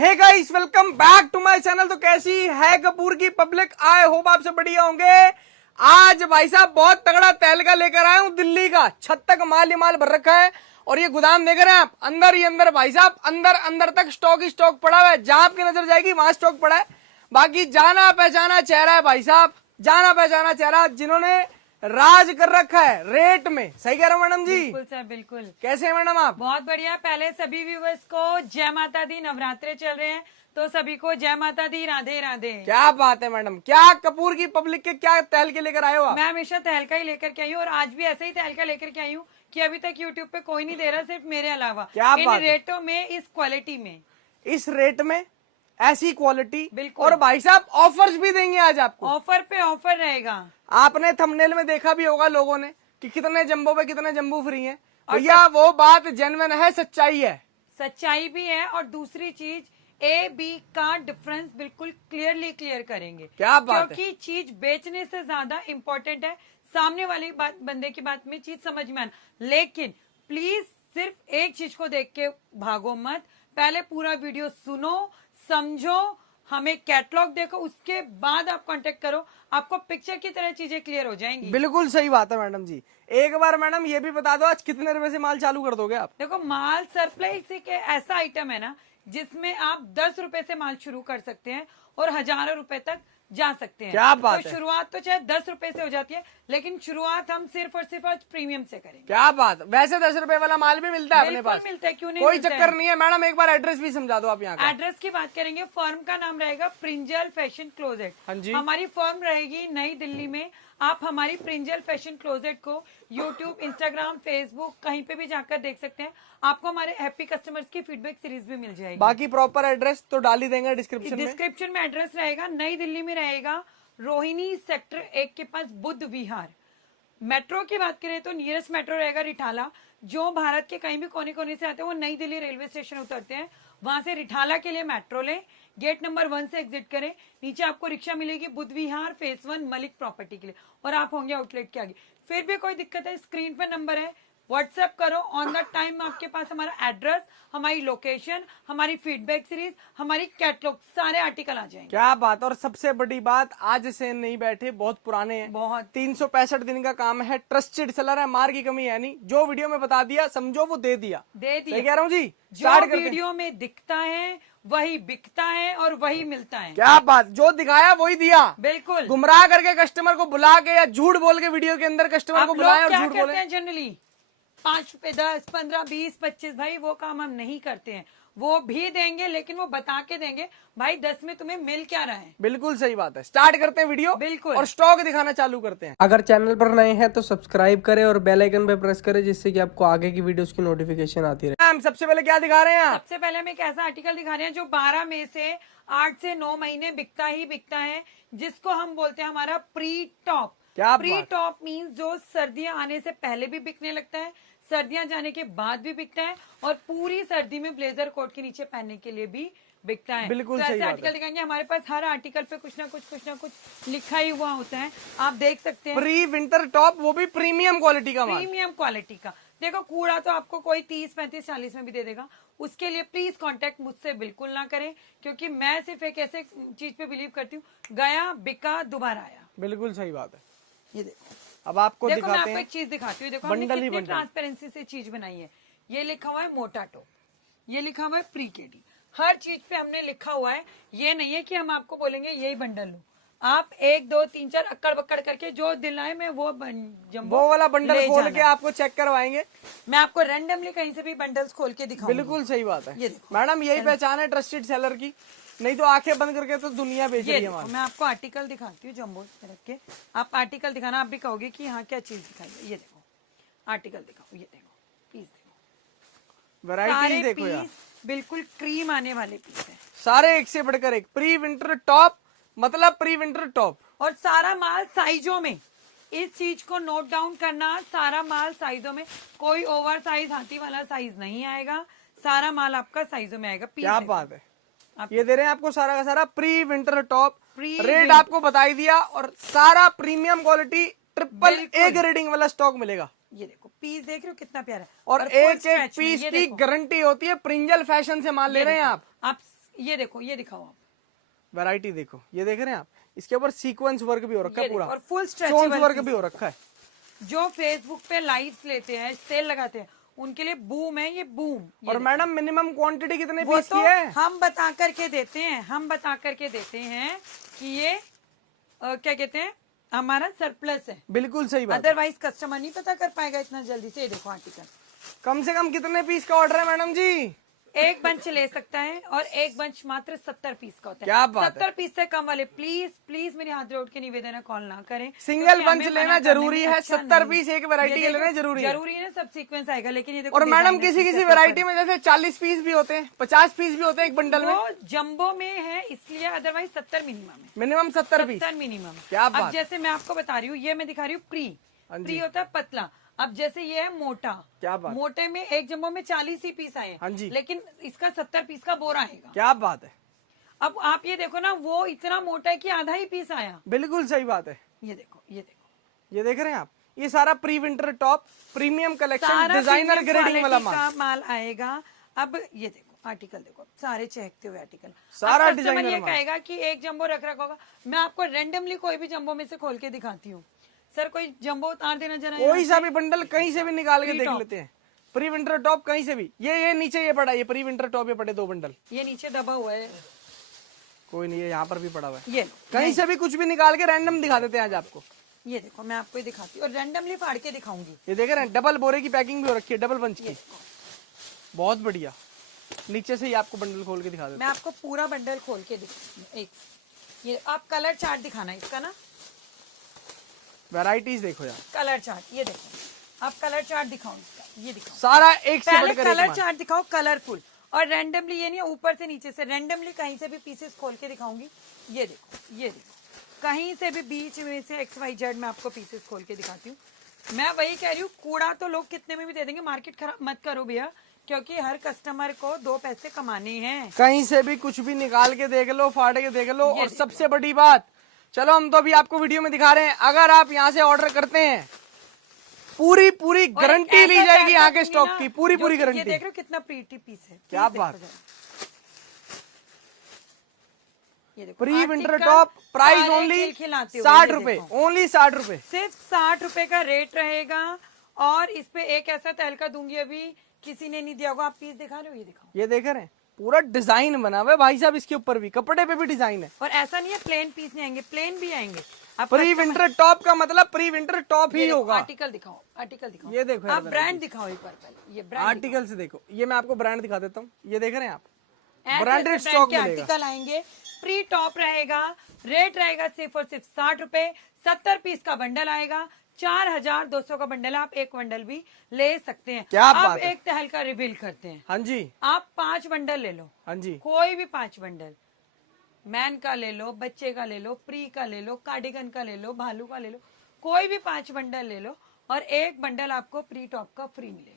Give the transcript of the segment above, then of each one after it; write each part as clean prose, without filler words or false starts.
Hey guys, welcome back to my channel. तो कैसी है कपूर की पब्लिक? आई होप आप सब बढ़िया होंगे। आज भाई साहब बहुत तगड़ा तहलका लेकर आया हूँ दिल्ली का। छत तक माल ही माल भर रखा है और ये गोदाम देख रहे हैं आप, अंदर ही अंदर भाई साहब, अंदर अंदर तक स्टॉक ही स्टॉक पड़ा हुआ है। जहां आपकी नजर जाएगी वहां स्टॉक पड़ा है। बाकी जाना पहचाना चेहरा है भाई साहब, जाना पहचाना चेहरा जिन्होंने राज कर रखा है रेट में। सही कह रहा हूँ मैडम जी? बिल्कुल सर, बिल्कुल। कैसे हैं मैडम आप? बहुत बढ़िया। पहले सभी व्यूवर्स को जय माता दी। नवरात्रे चल रहे हैं तो सभी को जय माता दी, राधे राधे। क्या बात है मैडम, क्या कपूर की पब्लिक के क्या तहलके लेकर आए हो आप? मैं हमेशा तहलका ही लेकर के आई हूँ और आज भी ऐसे ही तहलका लेकर के आई हूँ कि अभी तक यूट्यूब पे कोई नहीं दे रहा, सिर्फ मेरे अलावा। क्या इन बात है? रेटों में, इस क्वालिटी में, इस रेट में, ऐसी क्वालिटी। बिल्कुल। और भाई साहब ऑफर्स भी देंगे आज आपको। ऑफर पे ऑफर रहेगा। आपने थंबनेल में देखा भी होगा लोगों ने कि कितने जंबो पे कितने जंबू फ्री हैं। भैया वो बात जेन्युइन है, सच्चाई है। सच्चाई भी है। और दूसरी चीज, ए बी का डिफरेंस बिल्कुल क्लियरली क्लियर करेंगे। क्या बात है? क्योंकि चीज बेचने से ज्यादा इम्पोर्टेंट है सामने वाली बंदे की बात में चीज समझ में आना। लेकिन प्लीज सिर्फ एक चीज को देख के भागो मत, पहले पूरा वीडियो सुनो, समझो, हमें कैटलॉग देखो, उसके बाद आप कांटेक्ट करो। आपको पिक्चर की तरह चीजें क्लियर हो जाएंगी। बिल्कुल सही बात है मैडम जी। एक बार मैडम ये भी बता दो, आज कितने रुपए से माल चालू कर दोगे आप? देखो, माल सरप्राइज के ऐसा आइटम है ना जिसमें आप 10 रुपए से माल शुरू कर सकते हैं और हजारों रुपए तक जा सकते हैं। क्या बात तो है? शुरुआत तो चाहे 10 रुपए से हो जाती है, लेकिन शुरुआत हम सिर्फ और सिर्फ आज प्रीमियम से करेंगे। क्या बात। वैसे 10 रुपए वाला माल भी मिलता है अपने बिल्कुल पास? मिलता है, क्यों नहीं कोई मिलता चक्कर है। नहीं है मैडम। एक बार एड्रेस भी समझा दो आप यहाँ का। एड्रेस की बात करेंगे, फर्म का नाम रहेगा प्रिंजल फैशन क्लोजेट। हाँ जी। हमारी फर्म रहेगी नई दिल्ली में। आप हमारी प्रिंजल फैशन क्लोजेट को यूट्यूब, इंस्टाग्राम, फेसबुक कहीं पे भी जाकर देख सकते हैं। आपको हमारे हैप्पी कस्टमर्स की फीडबैक सीरीज भी मिल जाएगी। बाकी प्रॉपर एड्रेस तो डाल ही देंगे डिस्क्रिप्शन में। डिस्क्रिप्शन में एड्रेस रहेगा। नई दिल्ली में रहेगा, रोहिणी सेक्टर 1 के पास बुद्ध विहार। मेट्रो की बात करें तो नियरेस्ट मेट्रो रहेगा रिठाला। जो भारत के कहीं भी कोने कोने से आते हैं वो नई दिल्ली रेलवे स्टेशन उतरते हैं, वहां से रिठाला के लिए मेट्रो लें, गेट नंबर 1 से एग्जिट करें, नीचे आपको रिक्शा मिलेगी बुद्ध विहार फेज 1 मलिक प्रॉपर्टी के लिए, और आप होंगे आउटलेट के आगे। फिर भी कोई दिक्कत है, स्क्रीन पर नंबर है, व्हाट्सएप करो। ऑन द टाइम आपके पास हमारा एड्रेस, हमारी लोकेशन, हमारी फीडबैक सीरीज, हमारी कैटलॉग, सारे आर्टिकल आ जाएंगे। क्या बात। और सबसे बड़ी बात, आज से नहीं बैठे, बहुत पुराने हैं। बहुत 365 दिन का काम है, ट्रस्टेड सेलर है, मार की कमी है नहीं। जो वीडियो में बता दिया समझो वो दे दिया। दे दिया। सही कह रहा हूँ जी? जो स्टार्ट करते हैं। वीडियो में दिखता है वही बिकता है और वही मिलता है। क्या बात। जो दिखाया वही दिया। बिल्कुल। गुमराह करके कस्टमर को बुला के या झूठ बोल के वीडियो के अंदर कस्टमर को आप बुलाए लोग और क्या झूठ करते बोले। हैं जनरली? 5 रुपए, 10, 15, 20, 25, भाई वो काम हम नहीं करते हैं। वो भी देंगे लेकिन वो बता के देंगे भाई 10 में तुम्हें मिल क्या रहा है। बिल्कुल सही बात है। स्टार्ट करते हैं वीडियो। बिल्कुल। और स्टॉक दिखाना चालू करते हैं। अगर चैनल पर नए हैं तो सब्सक्राइब करें और बेल आइकन पे प्रेस करें, जिससे कि आपको आगे की वीडियोस की नोटिफिकेशन आती रहे। मैम सबसे पहले क्या दिखा रहे हैं आप? सबसे पहले हम एक ऐसा आर्टिकल दिखा रहे हैं जो 12 में से 8 से 9 महीने बिकता ही बिकता है, जिसको हम बोलते हैं हमारा प्री टॉप। क्या प्री बात। टॉप मीन्स जो सर्दियां आने से पहले भी बिकने लगता है, सर्दियां जाने के बाद भी बिकता है, और पूरी सर्दी में ब्लेजर कोट के नीचे पहनने के लिए भी बिकता है। बिल्कुल तो सही ऐसे बात आर्टिकल है। दिखाएंगे। हमारे पास हर आर्टिकल पे कुछ ना कुछ लिखा ही हुआ होता है, आप देख सकते हैं। प्री विंटर टॉप, वो भी प्रीमियम क्वालिटी का माल। प्रीमियम क्वालिटी का। देखो, कूड़ा तो आपको कोई 30, 35, 40 में भी दे देगा। उसके लिए प्लीज कांटेक्ट मुझसे बिल्कुल ना करें, क्योंकि मैं सिर्फ एक ऐसे चीज पे बिलीव करती हूँ, गया बिका दोबारा आया। बिल्कुल सही बात है। ये देखो, अब आपको देखो मैं दिखाते आपको हैं। एक चीज दिखाती हूँ। देखो हमने बंडल ही कितनी बंडल। ट्रांसपेरेंसी से चीज बनाई है। ये लिखा हुआ है मोटा टॉप, ये लिखा हुआ है प्री केडी, हर चीज पे हमने लिखा हुआ है। ये नहीं है कि हम आपको बोलेंगे यही बंडल लो, आप 1, 2, 3, 4 अक्कड़ बक्कड़ करके जो दिलाए मैं वो जंबो वो वाला बंडल ले खोल जाना। के आपको चेक करवाएंगे। मैं आपको रैंडमली कहीं से भी बंडल्स खोल के दिखाऊंगी। बिल्कुल सही बात है। ये देखो मैडम यही पहचान है ट्रस्टेड सेलर की, नहीं तो आंखें बंद करके तो दुनिया बेच ये रही है देखो, हमारी। मैं आपको आर्टिकल दिखाती हूँ जम्बो रख के। आप आर्टिकल दिखाना, आप भी कहोगे कि यहाँ क्या चीज दिखाई है। ये देखो आर्टिकल दिखाओ, ये देखो पीस देखो, वैरायटी सारे देखो यार, पीस बिल्कुल क्रीम आने वाले पीस है, सारे एक से बढ़कर एक। प्री विंटर टॉप मतलब प्री विंटर टॉप, और सारा माल साइजों में। इस चीज को नोट डाउन करना, सारा माल साइजों में, कोई ओवर साइज हाथी वाला साइज नहीं आएगा, सारा माल आपका साइजों में आएगा। पीस क्या देखो। बात है। आप ये दे रहे हैं आपको सारा का सारा pre winter top. Pre rate winter. आपको बता ही दिया, और सारा प्रीमियम क्वालिटी ट्रिपल बिल्कुल। ए ग्रेडिंग वाला स्टॉक मिलेगा। ये देखो पीस देख रहे हो कितना प्यारा है, और full एक एक stretch में। पीस ये की देखो। गारंटी होती है। प्रिंजल फैशन से माल ले रहे हैं आप। ये देखो, ये दिखाओ आप, वैरायटी देखो, ये देख रहे हैं आप, इसके ऊपर सीक्वेंस वर्क भी हो रखा है ये पूरा, देखो, और फुल स्टोन्स स्ट्रेचेबल वर्क भी हो रखा है। जो फेसबुक पे लाइव्स लेते हैं, सेल लगाते हैं, उनके लिए बूम है ये, बूम। और मैडम मिनिमम क्वांटिटी कितने वो पीस तो की है? हम बता करके देते हैं, हम बता करके देते हैं कि ये क्या कहते हैं, हमारा सरप्लस है। बिल्कुल सही बात है। अदरवाइज कस्टमर नहीं पता कर पाएगा इतना जल्दी से। ये देखो आर्टिकल, कम से कम कितने पीस का ऑर्डर है मैडम जी? एक बंच ले सकता है, और एक बंच मात्र 70 पीस का होता है। क्या बात है। 70 पीस से कम वाले प्लीज प्लीज मेरी हाथ जोड़ के निवेदन है, कॉल ना करें। सिंगल क्योंकि बंच हमें लेना मना करने जरूरी में है, अच्छा 70 नहीं। पीस एक वैरायटी ये के लेना देखो, जरूरी है। जरूरी है, सब सीक्वेंस आएगा, लेकिन ये देखो और मैडम designer किसी piece किसी है वैरायटी proper। में जैसे 40 पीस भी होते हैं, 50 पीस भी होते हैं एक बंडल में। वो जंबो में है इसलिए, अदरवाइज 70 मिनिमम है, मिनिमम 70 पीस। 70 मिनिमम। क्या अब बात। जैसे मैं आपको बता रही हूँ, ये मैं दिखा रही हूँ प्री। हाँ जी। प्री होता है पतला। अब जैसे ये है मोटा। क्या बात। मोटे में एक जंबो में 40 ही पीस आए, हाँ जी। लेकिन इसका 70 पीस का बोरा आएगा। क्या बात है। अब आप ये देखो ना, वो इतना मोटा है कि आधा ही पीस आया। बिल्कुल सही बात है। ये देखो, ये देखो, ये देख रहे हैं आप, ये सारा pre winter top premium collection, सारा डिजाइनर premium ग्रेडिंग वाला quality माल। का माल आएगा। अब ये देखो आर्टिकल, देखो सारे चहकते हुए आर्टिकल। सारा अब customer designer ये माल। कहेगा कि एक जंबो रख रखा होगा। मैं आपको रेंडमली कोई भी जंबो में से खोल के दिखाती हूँ। सर कोई जंबो उतार देना जरा। कोई सा भी बंडल कहीं से भी निकाल के Free देख top। लेते हैं। प्री विंटर टॉप कहीं से भी, ये नीचे ये पड़ा, ये प्री विंटर टॉप ये पड़े 2 बंडल। ये नीचे दबा हुआ है, कोई नहीं है, यहाँ पर भी पड़ा हुआ है। ये लो। कहीं से भी कुछ भी निकाल के रैंडम दिखा देते हैं आज आपको। ये देखो, मैं आपको ये दिखाती हूँ और रैंडमली फाड़ के दिखाऊंगी। ये देख रहे हैं, डबल बोरे की पैकिंग भी हो रखी है, डबल बंच की, बहुत बढ़िया। नीचे से ही आपको बंडल खोल के दिखा देते मैं आपको पूरा बंडल खोल के दिखाती हूँ। एक ये आप कलर चार्ट दिखाना इसका ना, हैं। वैरायटीज देखो यार, कलर चार्ट। ये देखो, आप कलर चार्ट दिखाओ इसका, ये दिखाओ। सारा एक से पहले बढ़कर एक कलर माल। चार्ट दिखाओ कलरफुल, और रैंडमली ये नहीं, ऊपर से नीचे से रैंडमली कहीं से भी पीसेस खोल के दिखाऊंगी। ये देखो, ये देखो, कहीं से भी बीच में से XYZ में आपको पीसेस खोल के दिखाती हूँ। मैं वही कह रही हूँ, कूड़ा तो लोग कितने में भी दे देंगे, मार्केट खराब मत करो भैया, क्योंकि हर कस्टमर को 2 पैसे कमाने हैं। कहीं से भी कुछ भी निकाल के देख लो, फाड़ के देख लो। ये और देख सबसे बड़ी बात, चलो हम तो अभी आपको वीडियो में दिखा रहे हैं, अगर आप यहाँ से ऑर्डर करते हैं, पूरी पूरी और गारंटी ऐसा ली जाएगी यहाँ के दूंगी स्टॉक ना, की, पूरी जो पूरी कि ये गारंटी। देख रहे हो कितना प्रीटी पीस है। क्या प्लीज बात। देखो जरा। ये देखो, pre winter article top, price सारे ओनली खिलखिलाते हुए, 60 ये रुपए, देखो। ओनली 60 रुपए। सिर्फ 60 रुपए का रेट रहेगा, और इस पे एक ऐसा तहलका दूंगी, अभी किसी ने नहीं दिया होगा। आप पीस दिखा रहे हो, ये दिखाओ। ये देख रहे हैं, पूरा डिजाइन बना हुआ है भाई साहब, इसके ऊपर भी, कपड़े पे भी डिजाइन है। और ऐसा नहीं है प्लेन पीस नहीं आएंगे, प्लेन भी आएंगे। आप प्री विंटर टॉप का मतलब प्री विंटर टॉप ही होगा। आर्टिकल दिखाओ, आर्टिकल दिखाओ। ये देखो आप ब्रांड दिखाओ एक बार पहले, ये ब्रांड आर्टिकल से देखो, ये मैं आपको ब्रांड दिखा देता हूँ। ये देख रहे हैं आप, ऐसे ब्रांडेड ऐसे स्टॉक ब्रांड के मिलेगा। आर्टिकल आएंगे। प्री टॉप रहेगा, रेट रहेगा सिर्फ और सिर्फ 60 रुपए। 70 पीस का बंडल आएगा, 4200 का बंडल है। आप एक बंडल भी ले सकते हैं। क्या अब बात है। एक तहलका रिवील करते हैं। हाँ जी, आप 5 बंडल ले लो, हाँ जी, कोई भी 5 बंडल, मैन का ले लो, बच्चे का ले लो, प्री का ले लो, कार्डिगन का ले लो, भालू का ले लो, कोई भी 5 बंडल ले लो, और एक बंडल आपको प्री टॉप का फ्री मिलेगा।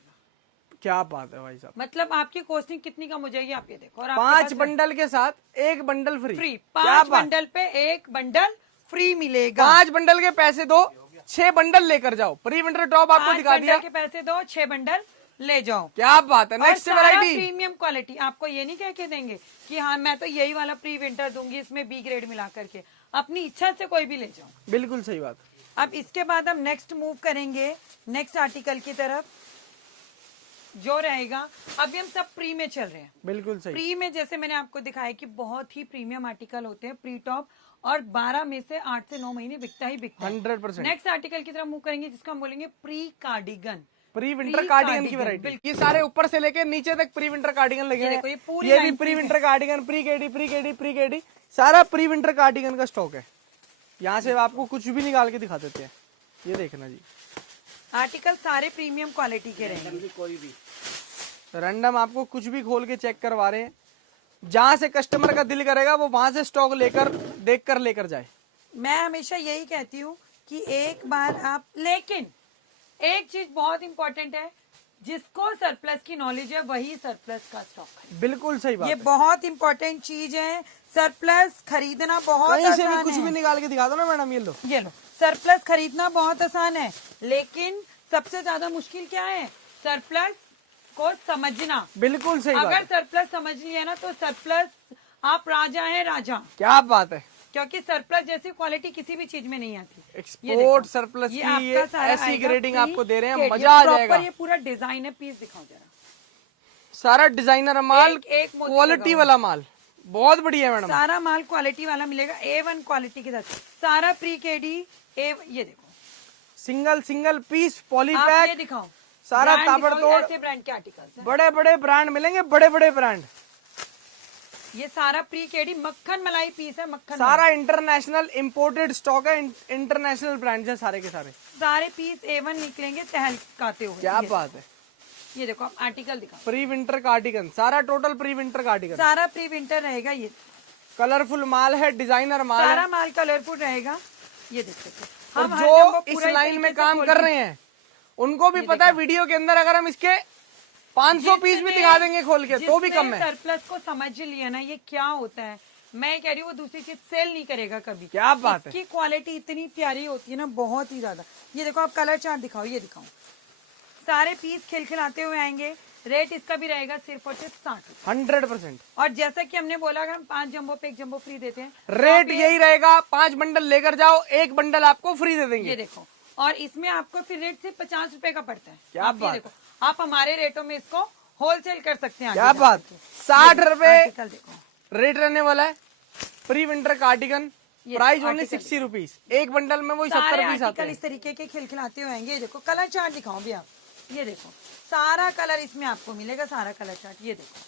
क्या बात है भाई साहब। मतलब आपकी कॉस्टिंग कितनी कम हो जाएगी, आप ये देखो। और आपके 5 पास बंडल के साथ एक बंडल फ्री। फ्री, क्या 5 बात। बंडल पे एक बंडल फ्री मिलेगा। 5 बंडल के पैसे दो, 6 बंडल लेकर जाओ। प्री विंटर टॉप आपको 5 दिखा दिया। बंडल के पैसे दो, 6 बंडल ले जाओ। क्या बात है। और नेक्स्ट सारा वैरायटी, प्रीमियम क्वालिटी। आपको ये नहीं कह के देंगे कि हाँ मैं तो यही वाला प्री विंटर दूंगी, इसमें बी ग्रेड मिला करके। अपनी इच्छा से कोई भी ले जाओ। बिल्कुल सही बात। अब इसके बाद हम नेक्स्ट मूव करेंगे नेक्स्ट आर्टिकल की तरफ, जो रहेगा, अभी हम सब प्री में चल रहे हैं। बिल्कुल सही। प्री में जैसे मैंने आपको दिखाया कि बहुत ही प्रीमियम आर्टिकल होते हैं प्री टॉप, और 12 में से 8 से 9 महीने बिकता ही बिकता है। 100%। नेक्स्ट आर्टिकल की तरफ मूव करेंगे, जिसको हम बोलेंगे pre cardigan. Pre winter cardigan की वैरायटी। ये सारे ऊपर से लेके नीचे तक प्री विंटर कार्डिगन लगे देखो, ये हैं। पूरी ये भी line pre winter cardigan, pre KD, pre KD, pre KD, सारा प्री विंटर कार्डिगन का स्टॉक है। यहाँ से आपको कुछ भी निकाल के दिखा देते हैं। ये देखना जी, आर्टिकल सारे प्रीमियम क्वालिटी के रहेंगे। कोई भी रैंडम आपको कुछ भी खोल के चेक करवा रहे हैं। जहां से कस्टमर का दिल करेगा वो वहां से स्टॉक लेकर देख कर लेकर जाए। मैं हमेशा यही कहती हूँ कि एक बार आप, लेकिन एक चीज बहुत इंपॉर्टेंट है, जिसको सरप्लस की नॉलेज है वही सरप्लस का स्टॉक खरीदे। बिल्कुल सही बात ये है। बहुत इंपॉर्टेंट चीज है। सरप्लस खरीदना बहुत कहीं से भी आसान कुछ भी है। निकाल के दिखा दो ना मैडम, ये लो। ये लो, सरप्लस खरीदना बहुत आसान है, लेकिन सबसे ज्यादा मुश्किल क्या है, सरप्लस को समझना। बिल्कुल सही बात अगर है। सरप्लस समझ लिया ना, तो सरप्लस आप राजा हैं राजा, क्या बात है, क्योंकि सरप्लस जैसी क्वालिटी किसी भी चीज में नहीं आती। ये एक्सपोर्ट देखो, सरप्लस ये की आपका ये सारा ऐसी आएगा ग्रेडिंग free आपको दे रहे हैं, kit। मजा आ ये proper जाएगा। ये पूरा डिजाइन है, पीस दिखाओ जरा। सारा डिजाइनर माल, एक मोती क्वालिटी लगा वाला माल, बहुत बढ़िया है मैडम। सारा माल क्वालिटी वाला मिलेगा, A1 क्वालिटी के साथ, सारा प्री केडी। ये देखो, सिंगल सिंगल पीस पॉली आप ये पैक, दिखाओ, सारा brand दिखाओ, ताबड़तोड़, ऐसे ब्रांड के आर्टिकल्स हैं। बड़े बड़े ब्रांड मिलेंगे, बड़े बड़े ब्रांड। ये सारा प्री केडी मक्खन मलाई पीस है, मक्खन सारा इंटरनेशनल इंपोर्टेड स्टॉक है, इंटरनेशनल ब्रांड है सारे के सारे। सारे पीस A1 निकलेंगे तहलकाते हुए। क्या बात है, ये देखो, आप आर्टिकल दिखाओ, प्री विंटर कार्डिगन, सारा टोटल प्री विंटर कार्डिगन, सारा प्री विंटर रहेगा। ये कलरफुल माल है, डिजाइनर माल है। सारा माल कलरफुल रहेगा। ये देख सकते हो, और हम हर जगह जो इस पूरा लाइन तरीके में से काम खोल कर के- रहे हैं उनको भी पता है वीडियो के अंदर अगर हम इसके 500 पीस भी दिखा देंगे खोल के तो भी जिसने कम है। सरप्लस को समझ लिया ना ये क्या होता है, मैं कह रही हूँ वो दूसरी चीज सेल नहीं करेगा कभी। क्या बात है, इसकी क्वालिटी इतनी प्यारी होती है ना, बहुत ही ज्यादा। ये देखो, आप कलर चार्ट दिखाओ, ये दिखाओ, सारे पीस खिलखिलाते हुए आएंगे। रेट इसका भी रहेगा सिर्फ और सिर्फ 60 रुपए। 100%। और जैसा कि हमने बोला, अगर हम 5 जंबो पे 1 जंबो फ्री देते हैं, रेट यही रहेगा, 5 बंडल लेकर जाओ, 1 बंडल आपको फ्री दे देंगे। ये देखो, और इसमें आपको फिर रेट सिर्फ 50 रुपए का पड़ता है। क्या आप ये बात देखो, आप हमारे रेटों में इसको होलसेल कर सकते हैं। क्या बात, 60 रुपए आर्टिकल देखो, रेट रहने वाला है। प्री विंटर कार्डिगन, ये price only article 60 rupees. 1 bundle में वही सारे 70 पीस आते आर्टिकल हैं। इस तरीके के खिलखिलाते हुए आएंगे। ये देखो, कलर चार्ट दिखाओ भी आप, ये देखो, सारा कलर इसमें आपको मिलेगा, सारा कलर चार्ट। ये देखो,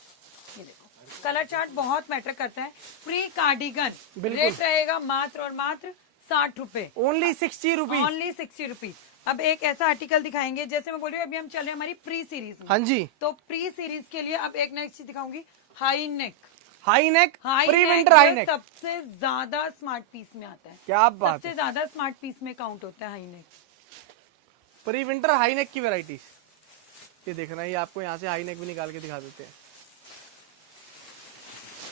ये देखो, कलर चार्ट बहुत मैटर करता है। प्री कार्डिगन रेट रहेगा मात्र और मात्र 60 रुपए, ओनली 60 रुपीज। Only 60 rupees. अब एक ऐसा आर्टिकल दिखाएंगे, जैसे मैं बोल रही हूँ अभी हम चल रहे हैं हमारी प्री सीरीज में। हाँ जी, तो प्री सीरीज के लिए अब एक नेक्स्ट चीज दिखाऊंगी, high neck. High neck, high pre neck winter high neck. सबसे ज्यादा स्मार्ट पीस में आता है, क्या बात सबसे है, ज्यादा स्मार्ट पीस में काउंट होता है high neck. Pre winter high नेक की वैरायटी। ये देखना, ये आपको यहाँ से हाई नेक भी निकाल के दिखा देते हैं।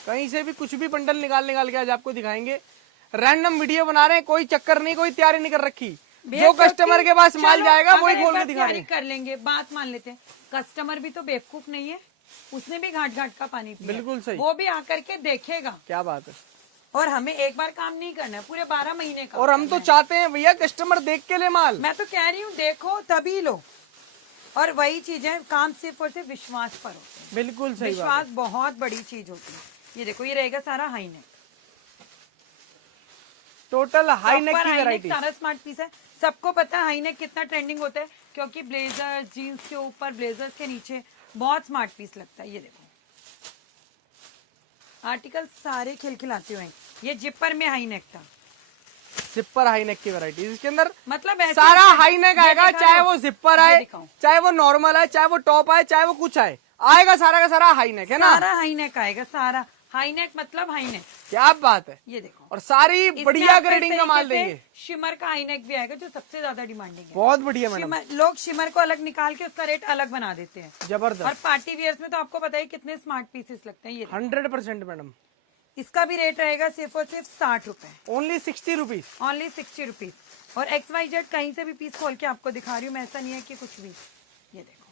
कहीं से भी कुछ भी बंडल निकाल के आज आपको दिखाएंगे। रैंडम वीडियो बना रहे हैं, कोई चक्कर नहीं, कोई तैयारी नहीं कर रखी। जो कस्टमर के पास माल चलो, जाएगा अगर वही एक खोल के बार दिखा तैयारी रहे हैं। कर लेंगे, बात मान लेते हैं, कस्टमर भी तो बेवकूफ नहीं है, उसने भी घाट घाट का पानी पिया, बिल्कुल सही। वो भी आकर के देखेगा। क्या बात है, और हमें एक बार काम नहीं करना है, पूरे 12 महीने का। और हम तो चाहते हैं भैया कस्टमर देख के ले माल। मैं तो कह रही हूँ देखो तभी लो। और वही चीज है, काम सिर्फ और सिर्फ विश्वास पर होता है। बिल्कुल सही बात विश्वास बहुत बड़ी चीज होती है। ये देखो, ये रहेगा सारा हाई नेक, है। टोटल हाई नेक की वैरायटी। सारा स्मार्ट पीस है। सबको पता है हाई नेक कितना ट्रेंडिंग होता है, क्योंकि ब्लेजर जीन्स के ऊपर, ब्लेजर के नीचे बहुत स्मार्ट पीस लगता है। ये देखो, आर्टिकल सारे खिलखिलाते हुए। ये जिपर में हाई नेक था, जिपर हाई नेक की वैरायटी, इसके अंदर मतलब ऐसे सारा ऐसे- हाई नेक ये आएगा, दिखा चाहे दो। वो जिपर ये आए, दिखाओ। चाहे वो नॉर्मल आए, चाहे वो टॉप आए, चाहे वो कुछ आए, आएगा सारा का सारा हाई नेक है ना। सारा हाई नेक आएगा, सारा हाई नेक मतलब हाई नेक। क्या बात है, ये देखो, और सारी इसमें बढ़िया आपको इस ग्रेडिंग का माल तरीके से देंगे। शिमर का हाई नेक भी आएगा, जो सबसे ज्यादा डिमांडिंग है। बहुत बढ़िया मैडम, शिमर, लोग शिमर को अलग निकाल के उसका रेट अलग बना देते हैं। और जबरदस्त, पार्टी वियर्स में तो आपको पता है कितने स्मार्ट पीसेस लगते हैं। ये 100% मैडम। इसका भी रेट रहेगा सिर्फ और सिर्फ 60 रुपए, ओनली 60 रुपीज। Only 60 rupees. और XYZ कहीं से भी पीस खोल के आपको दिखा रही हूँ मैं, ऐसा नहीं है कि कुछ भी। ये देखो,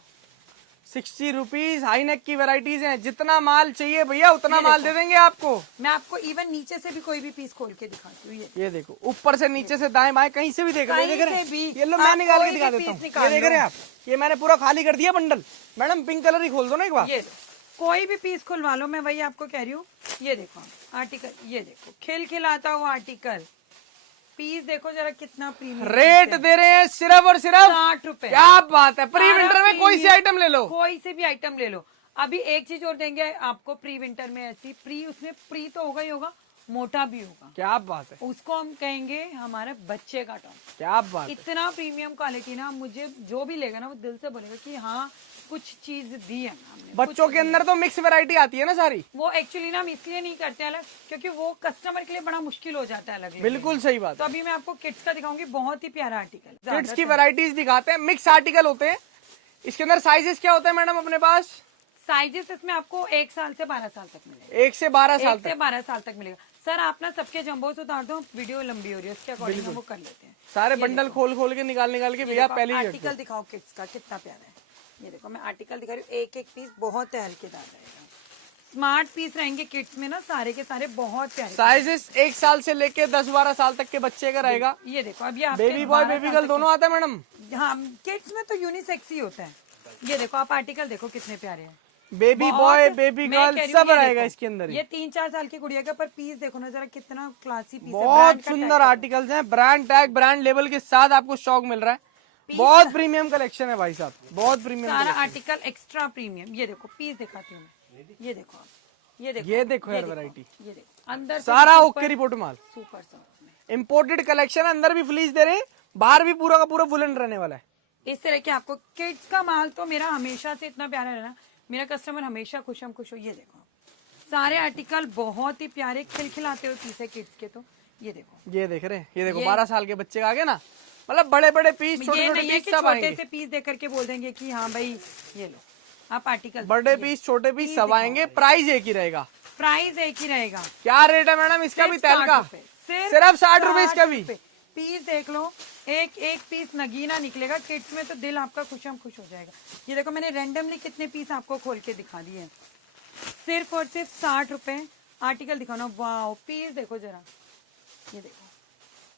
60 रुपीज हाई नेक की वैरायटीज हैं। जितना माल चाहिए भैया उतना माल दे देंगे आपको। मैं आपको इवन नीचे से भी कोई भी पीस खोल के दिखाती हूँ। ये देखो, ऊपर से नीचे से दाएं बाएं कहीं से भी देख कहीं देख रहे से भी हैं। ये लो, आप मैं निकाल कोई के दिखा भी देता पीस हूँ। निकाल ये देख लो। रहे हैं आप, ये मैंने पूरा खाली कर दिया बंडल। मैडम पिंक कलर ही खोल दो ना एक बार। ये लो, कोई भी पीस खुलवा लो, मैं वही आपको कह रही हूँ। ये देखो आर्टिकल, ये देखो खिलखिलाता हुआ आर्टिकल, पीस देखो जरा कितना प्रीमियम। रेट दे रहे हैं सिर्फ और सिर्फ 60 रुपए। क्या बात है, प्री सारा विंटर में कोई सी प्रीमियम, आइटम ले लो, कोई से भी आइटम ले लो। अभी एक चीज और देंगे आपको प्री विंटर में, ऐसी प्री, उसमें प्री तो होगा ही होगा, मोटा भी होगा। क्या बात है, उसको हम कहेंगे हमारे बच्चे का टॉप। क्या बात है। इतना प्रीमियम क्वालिटी ना, मुझे जो भी लेगा ना वो दिल से बोलेगा कि हाँ कुछ चीज दी है हमने। बच्चों के अंदर तो मिक्स वैरायटी आती है ना सारी। वो एक्चुअली ना हम इसलिए नहीं करते अलग, क्योंकि वो कस्टमर के लिए बड़ा मुश्किल हो जाता है अलग लेने बिल्कुल सही बात में। तो अभी मैं आपको किड्स का दिखाऊंगी, बहुत ही प्यारा आर्टिकल। किड्स की वैरायटीज दिखाते हैं, मिक्स आर्टिकल होते हैं। इसके अंदर साइजेस क्या होते हैं मैडम अपने पास? साइजेस इसमें आपको 1 साल से 12 साल तक मिलेगा। 1 से 12 साल 1 से तक 12 साल तक मिलेगा। सर आप ना सबके जंबोस उतार दो, वीडियो लंबी हो रही है, उसके अकॉर्डिंग हम वो कर लेते हैं। सारे बंडल खोल खोल के निकाल के भैया पहले ही आर्टिकल दिखाओ किड्स का, कितना प्यारा है। ये देखो मैं आर्टिकल दिखा रही हूँ, एक एक पीस बहुत हल्केदार रहेगा। स्मार्ट पीस रहेंगे किड्स में ना, सारे के सारे बहुत प्यारे। साइजेस 1 साल से लेके 10-12 साल तक के बच्चे का रहेगा। ये देखो, अब ये आपके बेबी बॉय 12 बेबी साल गर्ल तक दोनों आता है मैडम। के- हाँ, किड्स में तो यूनिसेक्स ही होता है। ये देखो आप आर्टिकल देखो कितने प्यारे हैं। बेबी बहुत- बॉय बेबी मैं गर्ल कह रही हूँ, सब ये रहेगा देखो, इसके अंदर ही। ये 3-4 साल की गुड़िया का, पर पीस देखो ना जरा, कितना क्लासी पीस है। बहुत brand का सुंदर tag आर्टिकल्स हैं, ब्रांड टैग ब्रांड लेवल के साथ आपको स्टॉक मिल रहा है। पीस बहुत प्रीमियम कलेक्शन है भाई साहब, बहुत प्रीमियम सारा कलेक्शन। Article extra premium. ये देखो पीस दिखाती हूँ मैं, ये देखो आप, ये देखो, ये देखो यार वैरायटी, ये देखो अंदर से सारा सुपर- ओके रिपोर्ट माल, सुपर सॉफ्ट में। इम्पोर्टेड कलेक्शन, अंदर भी फ्लीस दे रहे हैं, बाहर भी पूरा का पूरा वुलन रहने वाला है। इस तरह के आपको किड्स का माल तो मेरा हमेशा से इतना प्यारा रहना, मेरा कस्टमर हमेशा खुश हो। ये देखो सारे आर्टिकल बहुत ही प्यारे खिलखिलाते हुए पीस है किड्स के। तो ये देखो, ये देख रहे हैं, ये देखो ये- 12 साल के बच्चे का आगे ना, मतलब बड़े बड़े पीस, छोटे ये छोटे नहीं है पीस कि सब छोटे आएंगे। से पीस देकर के बोल देंगे कि हाँ भाई ये लो आप आर्टिकल। बड़े पीस छोटे पीस सब आएंगे, प्राइस एक ही रहेगा। प्राइस एक ही रहेगा। क्या रेट है मैडम इसका भी? तेल का सिर्फ 60 रुपए इसका भी। पीस देख लो, एक एक पीस नगीना निकलेगा किड्स में, तो दिल आपका खुश हो जाएगा। ये देखो मैंने रैंडमली कितने पीस आपको खोल के दिखा दिए हैं, सिर्फ और सिर्फ 60 रुपए। आर्टिकल दिखाओ ना, वाह पीस देखो जरा, ये देखो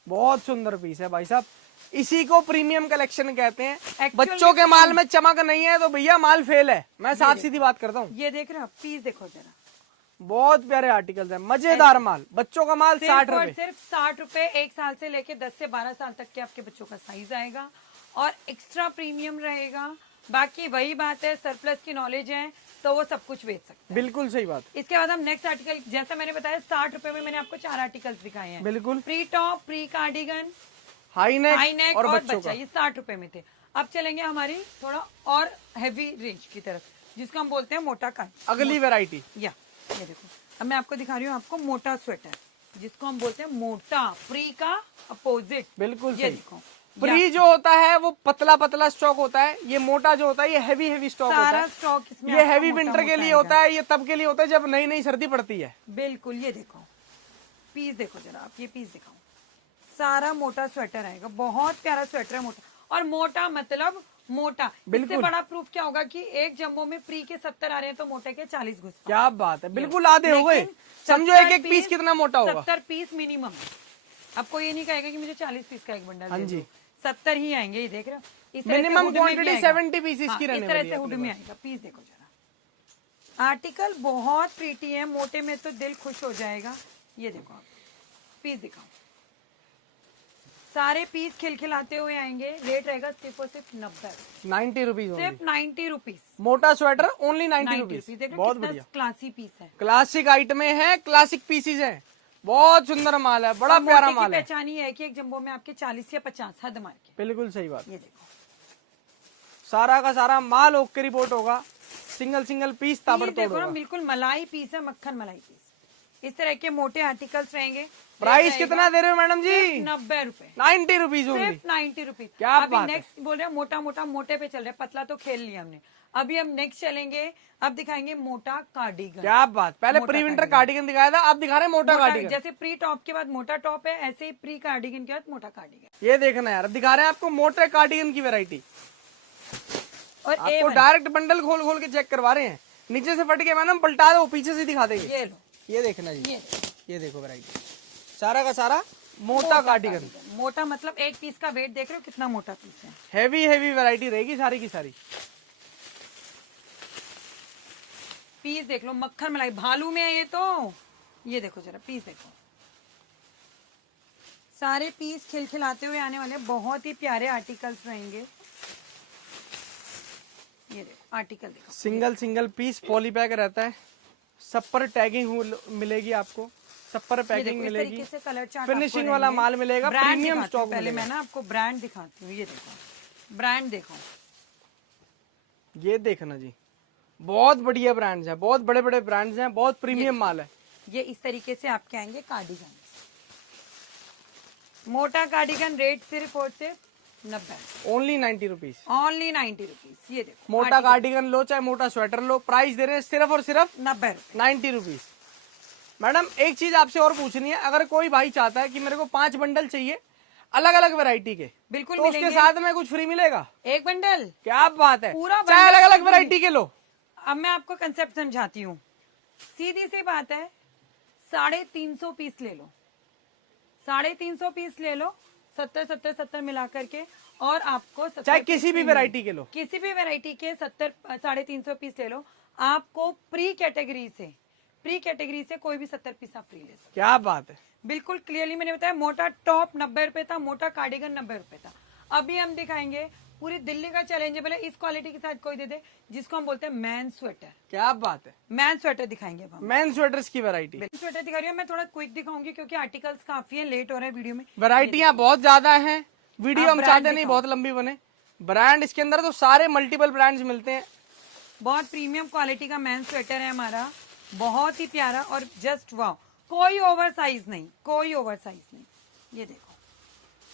बहुत सुंदर पीस है भाई साहब, इसी को प्रीमियम कलेक्शन कहते हैं। Actually बच्चों के माल में चमक नहीं है तो भैया माल फेल है, मैं साफ सीधी बात करता हूँ। ये देख रहे हो, पीस देखो जरा, बहुत प्यारे आर्टिकल्स हैं, मजेदार माल, बच्चों का माल 60 सिर्फ और रुपए। सिर्फ 60 रुपए। 1 साल से लेके 10 से 12 साल तक के आपके बच्चों का साइज आएगा और एक्स्ट्रा प्रीमियम रहेगा। बाकी वही बात है, सरप्लस की नॉलेज है तो वो सब कुछ बेच सकते हैं। बिल्कुल सही बात, इसके बाद हम नेक्स्ट आर्टिकल, जैसा मैंने बताया 60 रुपए में मैंने आपको 4 आर्टिकल्स दिखाए हैं। बिल्कुल। Pre top, pre cardigan, high high neck neck और और बच्चों बच्चा, का। ये 60 रुपए में थे। अब चलेंगे हमारी थोड़ा और हैवी रेंज की तरफ, जिसको हम बोलते हैं मोटा काट। अगली वैरायटी, या ये देखो, अब मैं आपको दिखा रही हूँ आपको मोटा स्वेटर, जिसको हम बोलते हैं मोटा, प्री का अपोजिट। बिल्कुल ये सही। देखो, प्री जो होता है वो पतला पतला स्टॉक होता है, ये मोटा जो होता है ये हैवी हैवी स्टॉक होता सारा है। स्टॉक इसमें ये आपका हैवी मोटा विंटर के मोटा लिए आएगा। होता है, ये तब के लिए होता है जब नई नई सर्दी पड़ती है। बिल्कुल। ये देखो पीस देखो जरा आप, ये पीस दिखाओ, सारा मोटा स्वेटर आएगा, बहुत प्यारा स्वेटर है मोटा। और मोटा मतलब मोटा, इससे बिल्कुल। बड़ा प्रूफ क्या होगा कि एक जम्बो में प्री के 70 आ रहे हैं तो मोटे के 40 घुस पाए। क्या बात है, बिल्कुल आधे हो गए। लेकिन समझो 70 एक पीस कितना मोटा होगा। 70 पीस मिनिमम। आपको ये नहीं कहेगा कि मुझे 40 पीस का एक बंडल हाँ दे जी। दो। 70 ही आएंगे, ये देख रहे हो। इस तरह से मिनिमम हुड में भी क्वांटिटी आएगा। 70 पीसेस हाँ, की रहने इस तरह वाली से है हुड अपने में पास। आएगा। पीस देखो जरा, आर्टिकल बहुत प्रीटी है, मोटे में तो दिल खुश हो जाएगा। ये देखो आप, पीस दिखाओ, सारे पीस खिलखिलाते हुए आएंगे। रेट रहेगा सिर्फ और सिर्फ 90 रुपीज, सिर्फ 90 रुपीज। मोटा स्वेटर ओनली 90 90 रुपीज। रुपीज। देखो बहुत कितना बढ़िया, क्लासी पीस है। क्लासिक आइटम है, क्लासिक पीसीज है, बहुत सुंदर माल है, बड़ा और प्यारा मोटे की माल है। पहचान ही है कि एक जम्बो में आपके 40 या 50 हद मार के। बिल्कुल सही बात, ये देखो सारा का सारा माल ओके रिपोर्ट होगा, सिंगल सिंगल पीस पीस ताबड़तोड़ देखो ना, होगा। बिल्कुल मलाई पीस है, मक्खन मलाई पीस। इस तरह के मोटे आर्टिकल्स रहेंगे। प्राइस कितना दे रहे हो मैडम जी? 90 रुपए, 90 रुपीज ओनली। सिर्फ 90 रुपीज। क्या अभी बात है। नेक्स्ट बोल रहे हैं मोटा मोटा, मोटे पे चल रहे हैं, पतला तो खेल लिया हमने। अभी हम नेक्स्ट चलेंगे, अब दिखाएंगे मोटा कार्डिगन। क्या बात, पहले मोटा प्री विंटर कार्डिगन दिखाया था, अब दिखा रहे हैं मोटा मोटा, कार्डिगन। जैसे प्री टॉप के बाद मोटा टॉप है, ऐसे ही प्री कार्डिगन के बाद मोटा कार्डिगन। ये देखना यार, अब दिखा रहे हैं आपको मोटे कार्डिगन की वैरायटी। और आपको डायरेक्ट बंडल खोल खोल के चेक करवा रहे हैं, नीचे से फट के मैडम पलटा दो, पीछे से दिखा देंगे। ये लो, ये देखना जी, ये ये देखो वैरायटी, सारा का सारा मोटा कार्डिगन। मोटा मतलब एक पीस का वेट देख रहे हो कितना मोटा पीस है। हैवी हैवी वैरायटी रहेगी सारी की सारी। पीस देख लो, मक्खन मलाई भालू में है ये तो। ये देखो जरा पीस देखो, सारे पीस खिलखिलाते हुए आने वाले, बहुत ही प्यारे आर्टिकल्स रहेंगे। ये देखो आर्टिकल देखो, single single piece poly pack रहता है, सब पर टैगिंग मिलेगी आपको, सब पर ये पैकिंग देखो इस मिलेगी, तरीके से कलर चार्ट फिनिशिंग वाला माल मिलेगा, प्रीमियम स्टॉक पहले मिलेगा। मैं ना आपको ब्रांड दिखाती हूँ। ये देखो ब्रांड देखो, ये देखना जी, बहुत बढ़िया ब्रांड्स हैं, बहुत बड़े बड़े ब्रांड्स हैं, बहुत प्रीमियम माल है। ये इस तरीके से आपके आएंगे कार्डिगन। मोटा कार्डिगन रेट सिर्फ और सिर्फ 90, ओनली 90 रुपीज। Only 90 rupees. ये देखो मोटा कार्डिगन लो चाहे मोटा स्वेटर लो, प्राइस दे रहे हैं सिर्फ और सिर्फ 90 रुपए। 90 रुपीज। मैडम एक चीज आपसे और पूछनी है, अगर कोई भाई चाहता है कि मेरे को 5 बंडल चाहिए अलग अलग वैरायटी के, बिल्कुल तो उसके मिलेंगे। साथ में कुछ फ्री मिलेगा? एक बंडल, क्या बात है, पूरा चाहे बंडल अलग अलग फ्री। वैरायटी के लो। अब मैं आपको कंसेप्ट समझाती हूँ। सीधी सी बात है, 350 पीस ले लो, 350 पीस ले लो, 70 मिला करके, और आपको 70 चाहे पीस किसी भी फ्री वैरायटी मिलेंगे। के लो, किसी भी वैरायटी के 350 पीस ले लो, आपको प्री कैटेगरी से कोई भी 70 पीस आप फ्री ले सकते। क्या बात है। बिल्कुल क्लियरली मैंने बताया, मोटा टॉप 90 रुपए था, मोटा कार्डिगन 90 रुपए था। अभी हम दिखाएंगे पूरी दिल्ली का चैलेंजेबल है, इस क्वालिटी के साथ कोई दे दे, जिसको हम बोलते हैं मैन स्वेटर। क्या बात है। मैन स्वेटर दिखाएंगे अब हम। मैन स्वेटर्स की वैरायटी, स्वेटर दिखा रही हूँ मैं, थोड़ा क्विक दिखाऊंगी क्योंकि आर्टिकल्स काफी है, लेट हो रहा है वीडियो में। वैरायटियां बहुत ज्यादा हैं, वीडियो आप हम brand चाहते नहीं दिखाओ। बहुत लंबी बने। ब्रांड इसके अंदर तो सारे मल्टीपल ब्रांड्स मिलते हैं। बहुत प्रीमियम क्वालिटी का मैन स्वेटर है हमारा, बहुत ही प्यारा, और जस्ट वाव, कोई ओवर साइज नहीं, कोई ओवर साइज नहीं। ये देखो,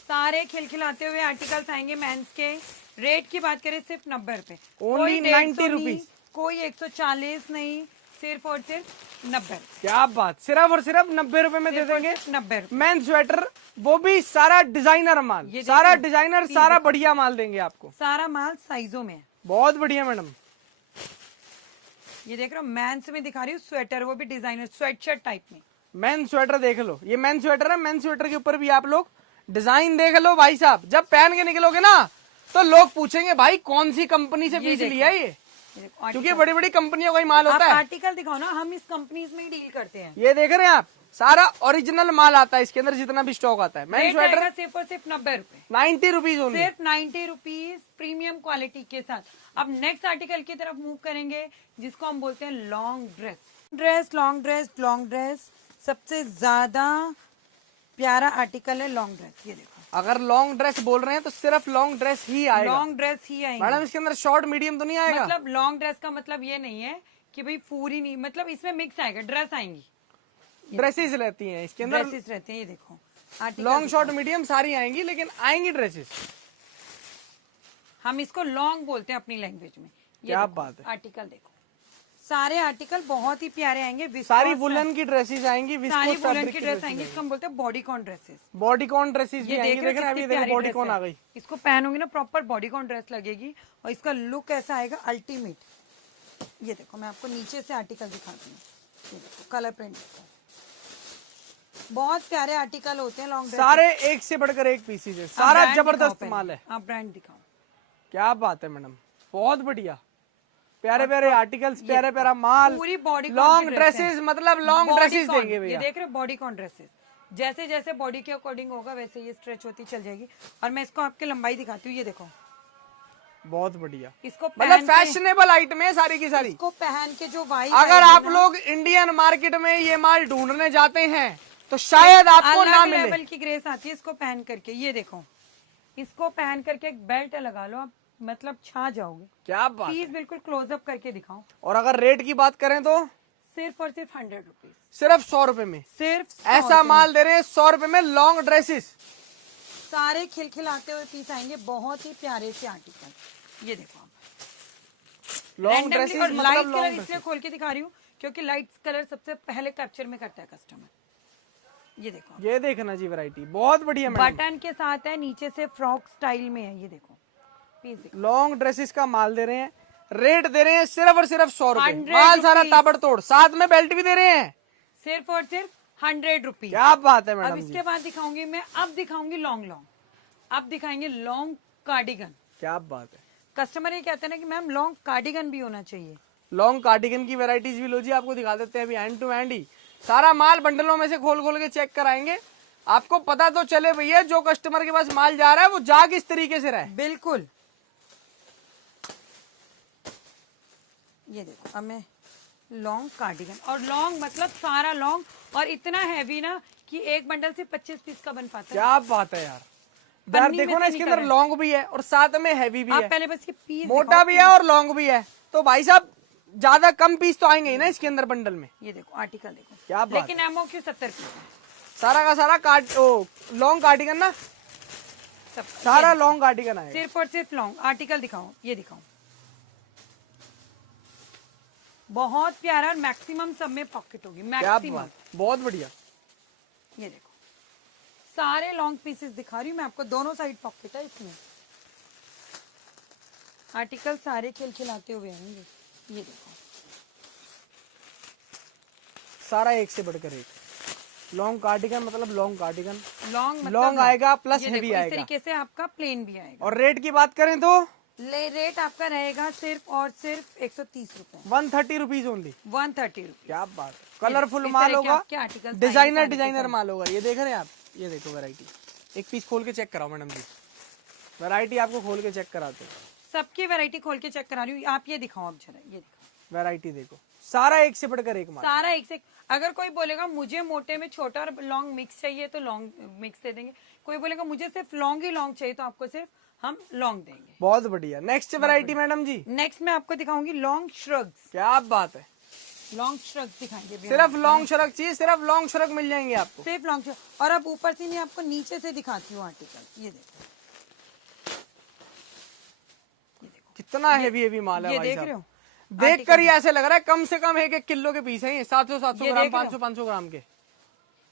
सारे खिलखिलाते हुए आर्टिकल्स आएंगे मेंस के। रेट की बात करें सिर्फ 90 रुपए, Only 90 रुपीज, कोई 140 नहीं, सिर्फ और सिर्फ 90। क्या बात, सिर्फ और सिर्फ 90 रुपए में दे देंगे 90 रुपए। मैन स्वेटर, वो भी सारा डिजाइनर माल, ये सारा देखो, डिजाइनर, सारा बढ़िया माल देंगे आपको। सारा माल साइजों में है। बहुत बढ़िया मैडम। ये देख रहे हो, मेंस में दिखा रही हूँ स्वेटर, वो भी डिजाइनर स्वेटशर्ट टाइप में। मैन स्वेटर देख लो, ये मैन स्वेटर है। मैन स्वेटर के ऊपर भी आप लोग डिजाइन देख लो भाई साहब, जब पहन के निकलोगे ना तो लोग पूछेंगे भाई कौन सी कंपनी से पीस लिया है ये, क्योंकि बड़ी बड़ी कंपनियों का ही माल होता है। आर्टिकल दिखाओ ना, हम इस कंपनीज में ही डील करते हैं। ये देख रहे हैं आप, सारा ओरिजिनल माल आता है इसके अंदर, जितना भी स्टॉक आता है। मैन रेट स्वेटर आएगा सिर्फ और सिर्फ 90 रुपए, 90 रुपीज ओनली, सिर्फ 90 रुपीज प्रीमियम क्वालिटी के साथ। अब नेक्स्ट आर्टिकल की तरफ मूव करेंगे, जिसको हम बोलते हैं लॉन्ग ड्रेस। लॉन्ग ड्रेस सबसे ज्यादा प्यारा आर्टिकल है लॉन्ग ड्रेस। ये देखो, अगर लॉन्ग ड्रेस बोल रहे हैं तो सिर्फ लॉन्ग ड्रेस ही आएगा। लॉन्ग ड्रेस ही आएंगे मैडम इसके अंदर शॉर्ट मीडियम तो नहीं आएगा। मतलब लॉन्ग ड्रेस का मतलब ये नहीं है कि भाई पूरी नहीं, मतलब इसमें मिक्स आएगा, ड्रेस आएंगी, ड्रेसेस रहती हैं इसके अंदर, ड्रेसेस रहते हैं। ये देखो आर्टिकल, लॉन्ग शॉर्ट मीडियम सारी आएंगी, लेकिन आएंगी ड्रेसेस। हम इसको लॉन्ग बोलते हैं अपनी लैंग्वेज में। ये क्या देखो, बात है। आर्टिकल देखो, सारे आर्टिकल बहुत ही प्यारे आएंगे। सारी वुलन की ड्रेसेस आएंगी, सारी वुलन की ड्रेस आएंगी, इसको हम बोलते हैं बॉडीकॉन ड्रेसेस। बॉडीकॉन ड्रेसेस भी ये आएंगी। देख देख रहे हैं, कितनी अभी देखो प्यारी बॉडीकॉन ड्रेस आ है। गई। इसको पहनोगे ना प्रॉपर बॉडीकॉन ड्रेस लगेगी, और इसका लुक ऐसा आएगा अल्टीमेट। ये देखो, मैं आपको नीचे से आर्टिकल दिखाती हूँ। ये देखो कलर प्रिंट, बहुत प्यारे आर्टिकल होते हैं लॉन्ग ड्रेस। सारे एक से बढ़कर एक पीसीज है, सारा जबरदस्त माल है। आप ब्रांड दिखाओ। क्या बात है मैडम, बहुत बढ़िया, प्यारे प्यारे आर्टिकल्स, प्यारे प्यारा माल, पूरी बॉडी लॉन्ग ड्रेसेस, मतलब लॉन्ग ड्रेसेस देंगे ये भैया। देख रहे बॉडी कॉन ड्रेसेस, जैसे जैसे बॉडी के अकॉर्डिंग होगा वैसे ये स्ट्रेच होती चल जाएगी। और मैं इसको आपकी लंबाई दिखाती हूँ। ये देखो, बहुत बढ़िया, इसको मतलब फैशनेबल आइटम है सारी की सारी। इसको पहन के जो वाइब, अगर आप लोग इंडियन मार्केट में ये माल ढूंढने जाते हैं तो शायद आपको ना मिले। लेवल की ग्रेस आती है इसको पहन करके। ये देखो, इसको पहन करके एक बेल्ट लगा लो आप, मतलब छा जाओगे। क्या बात। प्लीज बिल्कुल क्लोजअप करके दिखाओ। और अगर रेट की बात करें तो सिर्फ और सिर्फ 100 रुपीज, सिर्फ 100 रुपए में, सिर्फ 100 ऐसा रुपए माल दे रहे हैं 100 रुपए में लॉन्ग ड्रेसेस। सारे खिलखिलाते हुए पीस आएंगे, बहुत ही प्यारे से आर्टिकल। ये देखो आप, लॉन्ग ड्रेसेस और लाइट मतलब कलर लॉन्ग इसलिए खोल के दिखा रही हूँ क्योंकि लाइट कलर सबसे पहले कैप्चर में करता है कस्टमर। ये देखो, ये देखना जी, वैरायटी बहुत बढ़िया मैडम। बटन के साथ है, नीचे से फ्रॉक स्टाइल में है। ये देखो पीस देखो, लॉन्ग ड्रेसेस का माल दे रहे हैं, रेट दे रहे हैं सिर्फ और सिर्फ 100 रुपए। 100 माल सारा रुपीज। ताबड़तोड़, साथ में बेल्ट भी दे रहे हैं। सिर्फ और सिर्फ 100 रुपीज। क्या बात है अब मैडम जी, इसके बाद दिखाऊंगी मैं, अब दिखाऊंगी लॉन्ग, अब दिखाएंगे लॉन्ग कार्डिगन। क्या बात है। कस्टमर ये कहते हैं ना कि मैम लॉन्ग कार्डिगन भी होना चाहिए। लॉन्ग कार्डिगन की वैरायटीज भी लो जी, आपको दिखा देते हैं अभी हैंड टू हैंड ही। सारा माल बंडलों में से खोल खोल के चेक कराएंगे, आपको पता तो चले भैया जो कस्टमर के पास माल जा रहा है वो जा किस तरीके से रहा है। बिल्कुल। ये देखो, अब मैं लॉन्ग कार्डिगन, और लॉन्ग मतलब सारा लॉन्ग, और इतना हैवी ना कि एक बंडल से 25 पीस का बन पाता है। क्या बात है यार, यार देखो ना, इसके अंदर लॉन्ग भी है और साथ में हैवी भी आप है, पहले बस ये पीस मोटा भी है और लॉन्ग भी है। तो भाई साहब ज्यादा कम पीस तो आएंगे ही ना इसके अंदर बंडल में। ये देखो आर्टिकल देखो, क्या बात लेकिन एमओ क्यू 70 पीस है। सारा का सारा लॉन्ग कार्डिगन ना, सब सारा लॉन्ग कार्डिगन आएगा। सिर्फ और सिर्फ लॉन्ग। आर्टिकल दिखाओ, ये दिखाओ, बहुत प्यारा, और मैक्सिमम सब में पॉकेट होगी, क्या मैक्सिमम। बात, बहुत बढ़िया। ये देखो, सारे लॉन्ग पीसेस दिखा रही हूँ मैं आपको, दोनों साइड पॉकेट है इसमें। आर्टिकल सारे खिलखिलाते हुए आएंगे। ये देखो, सारा एक से बढ़कर एक। लॉन्ग कार्डिगन मतलब लॉन्ग कार्डिगन, लॉन्ग लॉन्ग आएगा प्लस ये हेवी देखो, इस आएगा। तरीके से आपका प्लेन भी आएगा। और रेट की बात करें तो रेट आपका रहेगा सिर्फ और सिर्फ 130 रुपए, 130 रुपीज ओनली। 130 रुपीज। क्या बात है, कलरफुल इस माल तरह के होगा, आपके आर्टिकल्स डिजाइनर आएंगे डिजाइनर माल होगा। ये देख रहे हैं आप, ये देखो वैरायटी, एक पीस खोल के चेक कराओ मैडम जी, वैरायटी आपको खोल के चेक कराते हैं। सबकी वैरायटी खोल के चेक करा रही हूँ। आप ये दिखाओ, आप जरा ये दिखाओ, वैरायटी देखो, सारा एक से बढ़कर एक माल। सारा एक से एक। अगर कोई बोलेगा मुझे मोटे में छोटा और लॉन्ग मिक्स चाहिए तो लॉन्ग मिक्स दे देंगे। कोई बोलेगा मुझे सिर्फ लॉन्ग ही लॉन्ग चाहिए तो आपको सिर्फ हम लॉन्ग देंगे। बहुत बढ़िया। नेक्स्ट वैरायटी मैडम जी, नेक्स्ट मैं आपको दिखाऊंगी लॉन्ग श्रग्स। क्या बात है, लॉन्ग श्रग्स दिखाएंगे भैया। सिर्फ लॉन्ग शरक चाहिए, सिर्फ लॉन्ग शरक मिल जाएंगे आपको। सिर्फ लॉन्ग श्रग। और अब ऊपर से नहीं, आपको नीचे से दिखाती हूँ आर्टिकल। ये देखो, कितना हेवी हेवी माल है ये भाई देख साहब। रहे हो? देख कर ही ऐसे लग रहा है कम से कम 1-1 किलो के पीस है ये, 700-700 ये ग्राम, देख रहे हो? 500-500 ग्राम के।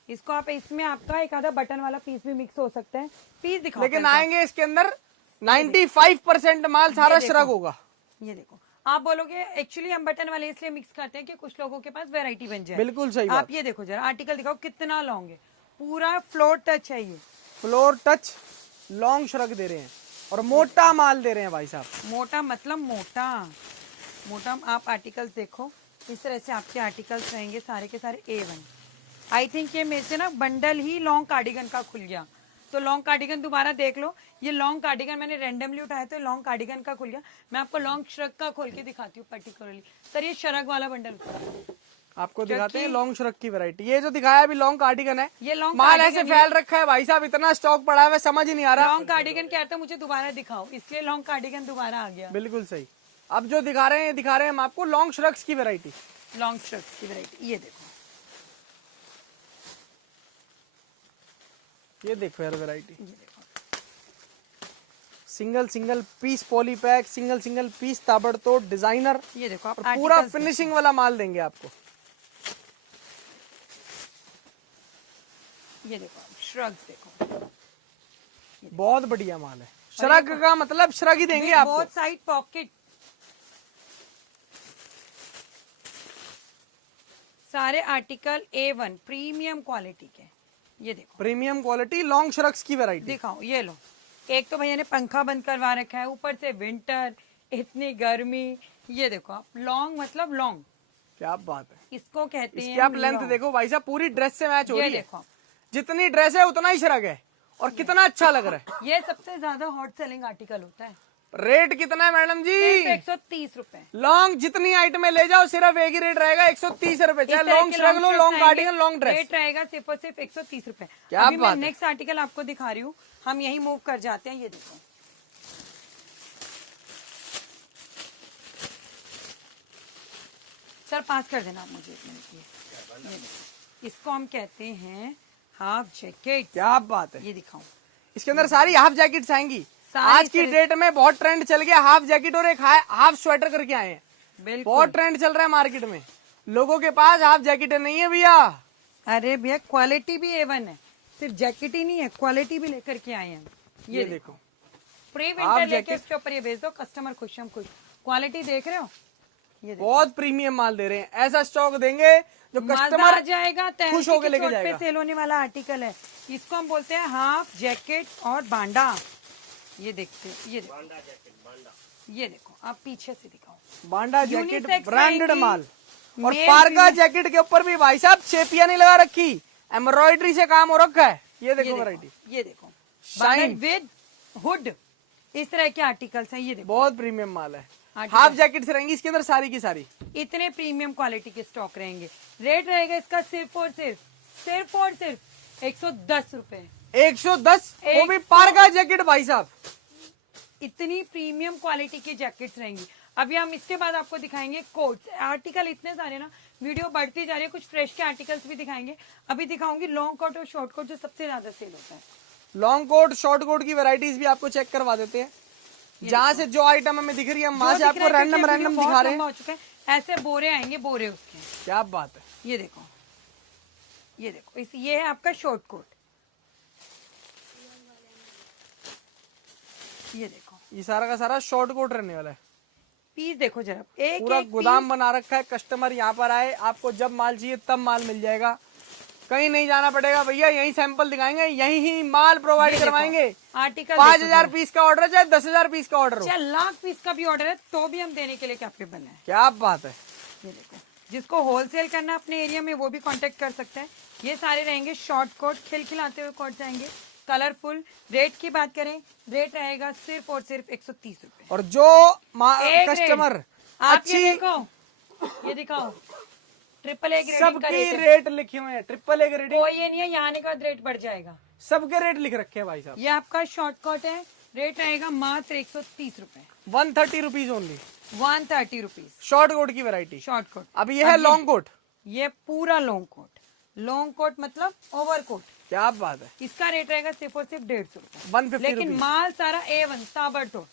इसको आप, इसमें आपका एक आधा बटन वाला पीस भी मिक्स हो सकता है। पीस दिखाओ लेकिन पहले। आएंगे इसके अंदर 95% माल सारा ये देखो। श्रग होगा। ये देखो, आप बोलोगे एक्चुअली हम बटन वाले इसलिए मिक्स करते हैं कि कुछ लोगों के पास वैरायटी बन जाए। बिल्कुल सही बात। आप ये देखो जरा, आर्टिकल दिखाओ कितना लॉन्ग है, पूरा फ्लोर टच है ये। फ्लोर टच लॉन्ग श्रग दे रहे हैं और मोटा माल दे रहे हैं भाई साहब। मोटा मतलब मोटा मोटा। आप आर्टिकल्स देखो, इस तरह से आपके आर्टिकल्स रहेंगे सारे के सारे A1। आई थिंक ये मेरे से ना बंडल ही लॉन्ग कार्डिगन का खुल गया, तो लॉन्ग कार्डिगन दोबारा देख लो। ये लॉन्ग कार्डिगन मैंने रैंडमली उठाया तो लॉन्ग कार्डिगन का खुल गया। मैं आपको लॉन्ग श्रग का खोल के दिखाती हूँ पर्टिकुलरली। सर ये श्रग वाला बंडल उठा, आपको दिखाते हैं लॉन्ग श्रग की वैरायटी। ये जो दिखाया अभी लॉन्ग कार्डिगन है, ये लॉन्ग माल ऐसे फैल रखा है भाई साहब, इतना स्टॉक पड़ा है समझ ही नहीं आ रहा। लॉन्ग कार्डिगन क्या था, मुझे दोबारा दिखाओ, इसलिए लॉन्ग कार्डिगन दोबारा आ गया। बिल्कुल सही। अब जो दिखा रहे हैं, दिखा रहे हैं हम आपको लॉन्ग श्रग्स की वैरायटी। लॉन्ग श्रग की वैरायटी ये देखो, ये देखो यार वैरायटी, ये देखो। Single single piece poly pack, single single piece ताबड़तोड़ डिजाइनर, ये देखो आप पूरा articles फिनिशिंग वाला माल देंगे आपको। ये देखो आप श्रग्स देखो, बहुत बढ़िया माल है। श्रग का मतलब श्रग ही देंगे आपको। बहुत साइड पॉकेट, सारे आर्टिकल A1 प्रीमियम क्वालिटी के। ये देखो प्रीमियम क्वालिटी लॉन्ग श्रग्स की वैरायटी। दिखाओ, ये लो। एक तो भैया ने पंखा बंद करवा रखा है, ऊपर से विंटर, इतनी गर्मी। ये देखो आप, लॉन्ग मतलब लॉन्ग, क्या बात है। इसको कहते इसकी हैं आप लेंथ long। देखो भाई साहब, पूरी ड्रेस से मैच हो ये रही है। देखो आप, जितनी ड्रेस है उतना ही श्रग है, और कितना अच्छा लग रहा है। ये सबसे ज्यादा हॉट सेलिंग आर्टिकल होता है। रेट कितना है मैडम जी? 130 रुपए। लॉन्ग जितनी आइटम ले जाओ सिर्फ एक ही रेट रहेगा, 130 रुपए। चाहे लॉन्ग श्रग लो, long cardigan, long dress, rate रहेगा सिर्फ और सिर्फ 130 रुपए। क्या अभी मैं बात है। नेक्स्ट आर्टिकल आपको दिखा रही हूँ, हम यही मूव कर जाते हैं। ये देखो, सर पास कर देना आप मुझे 1 मिनट। ये देखो, इसको हम कहते हैं हाफ जैकेट। क्या बात है। ये दिखाऊं, इसके अंदर सारी हाफ जैकेट्स आएंगी। सारी आज की डेट में बहुत ट्रेंड चल गया हाफ जैकेट, और एक हाफ स्वेटर करके आए हैं। बिल्कुल। बहुत ट्रेंड चल रहा है मार्केट में, लोगों के पास हाफ जैकेट नहीं है भैया। अरे भैया क्वालिटी भी A1 है, सिर्फ जैकेट ही नहीं है, क्वालिटी भी लेकर के आए हैं। ये देखो, प्री हाफ विंटर लेके जैकेट। उसके ऊपर ये भेज दो, कस्टमर खुश, हम खुश। क्वालिटी देख रहे हो? ये देखो, बहुत प्रीमियम माल दे रहे हैं। ऐसा स्टॉक देंगे जो मजा आ कस्टमर जाएगा। खुश होके के लेके चोट पे जाएगा। सेल होने वाला आर्टिकल है। इसको हम बोलते हैं हाफ जैकेट और बांडा। ये देखते, ये देखो, ये देखो आप पीछे से दिखाओ। बांडा जैकेट Unisex ब्रांडेड आएंगी, माल, और male पारका जैकेट के ऊपर भी भाई साहब चेपिया नहीं लगा रखी, एम्ब्रॉयडरी से काम हो रखा है। ये देखो वैरायटी, ये देखो शाइन विद हुड, इस तरह के आर्टिकल्स हैं। ये देखो बहुत प्रीमियम माल है। Article। हाफ जैकेट्स रहेंगी इसके अंदर सारी की सारी। इतने प्रीमियम क्वालिटी के स्टॉक रहेंगे। रेट रहेगा इसका सिर्फ और सिर्फ 110 रुपए। 110, वो भी पारका जैकेट भाई साहब। इतनी प्रीमियम क्वालिटी की जैकेट्स रहेंगी। अभी हम इसके बाद आपको दिखाएंगे कोट्स। आर्टिकल इतने सारे ना, वीडियो बढ़ती जा रही है, कुछ फ्रेश के आर्टिकल्स भी दिखाएंगे। अभी दिखाऊंगी लॉन्ग कोट और शॉर्ट कोट, जो सबसे ज्यादा सेल होता है। लॉन्ग कोट शॉर्ट कोट की वैरायटीज भी आपको चेक करवा देते हैं। जहाँ से जो आइटम हमें दिख रही है, हम वहां से आपको रैंडम दिखा रहे हैं। हो चुका है, ऐसे बोरे आएंगे, बोरे उसके। क्या बात है। ये देखो, ये देखो, ये है आपका शॉर्ट कोट। ये देखो, ये सारा का सारा शॉर्ट कोट रहने वाला है। पीस देखो जरा, एक पूरा एक गोदाम बना रखा है, कस्टमर यहाँ पर आए, आपको जब माल चाहिए तब माल मिल जाएगा, कहीं नहीं जाना पड़ेगा भैया, यही सैंपल दिखाएंगे, यहीं ही माल प्रोवाइड करवाएंगे। आर्टिकल 5,000 पीस का ऑर्डर है चाहे 10,000 पीस का ऑर्डर हो, चाहे लाख पीस का भी ऑर्डर है तो भी हम देने के लिए कैपेबल है। क्या बात है। ये देखो, जिसको होलसेल करना अपने एरिया में वो भी कांटेक्ट कर सकते हैं। ये सारे रहेंगे शॉर्ट कोट, खिलखिलाते हुए कोट जाएंगे, कलरफुल। रेट की बात करें, रेट रहेगा सिर्फ और सिर्फ 130 रुपए। और जो एक कस्टमर रेट। आप अच्छी, ये देखो, ये दिखाओ, ट्रिपल ए ग्रेडिंग का सबकी रेट है। रेट लिखे हुए हैं, ट्रिपल ए ग्रेडिंग, कोई ये नहीं है यहाँ आने का रेट बढ़ जाएगा। सबके रेट लिख रखे हैं भाई साहब। ये आपका शॉर्ट कोट है, रेट रहेगा मात्र 130 रुपए, 130 rupees only, 130 rupees. Short coat की वैरायटी। Short coat. अब ये है लॉन्ग कोट, ये पूरा लॉन्ग कोट, लॉन्ग कोट मतलब ओवर कोट। क्या बात है। इसका रेट रहेगा सिर्फ और सिर्फ 150 रुपए, 150 लेकिन रुपीज। माल सारा A1 ताबड़तोड़,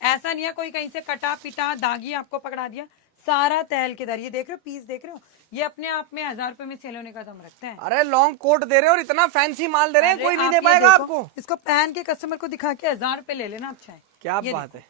ऐसा नहीं है कोई कहीं से कटा पिटा दागी आपको पकड़ा दिया, सारा तहल के दर। ये देख रहे हो, पीस देख रहे हो, ये अपने आप में 1000 रुपए में सेल होने का दम रखते हैं। अरे लॉन्ग कोट दे रहे हो और इतना फैंसी माल दे रहे हैं, अरे कोई नहीं आप दे ये पाएगा देखो, आपको। इसको पहन के कस्टमर को दिखा के 1000 रुपए ले लेना आप चाहे। क्या ये बात देखो, है।